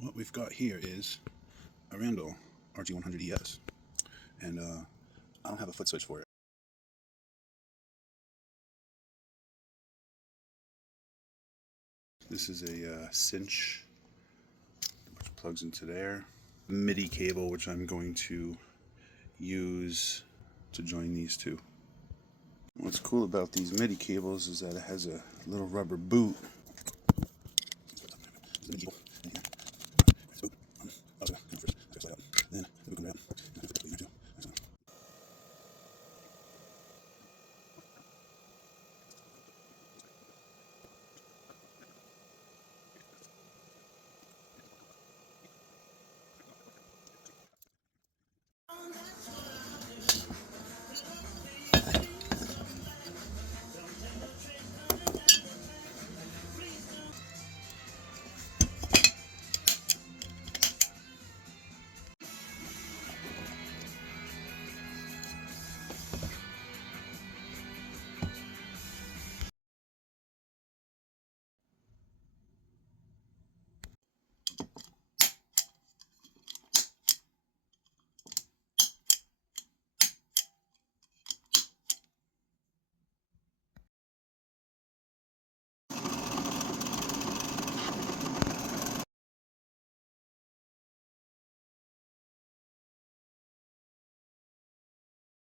what we've got here is a Randall RG100ES, and I don't have a foot switch for it. This is a cinch, which plugs into there. MIDI cable, which I'm going to use to join these two. What's cool about these MIDI cables is that it has a little rubber boot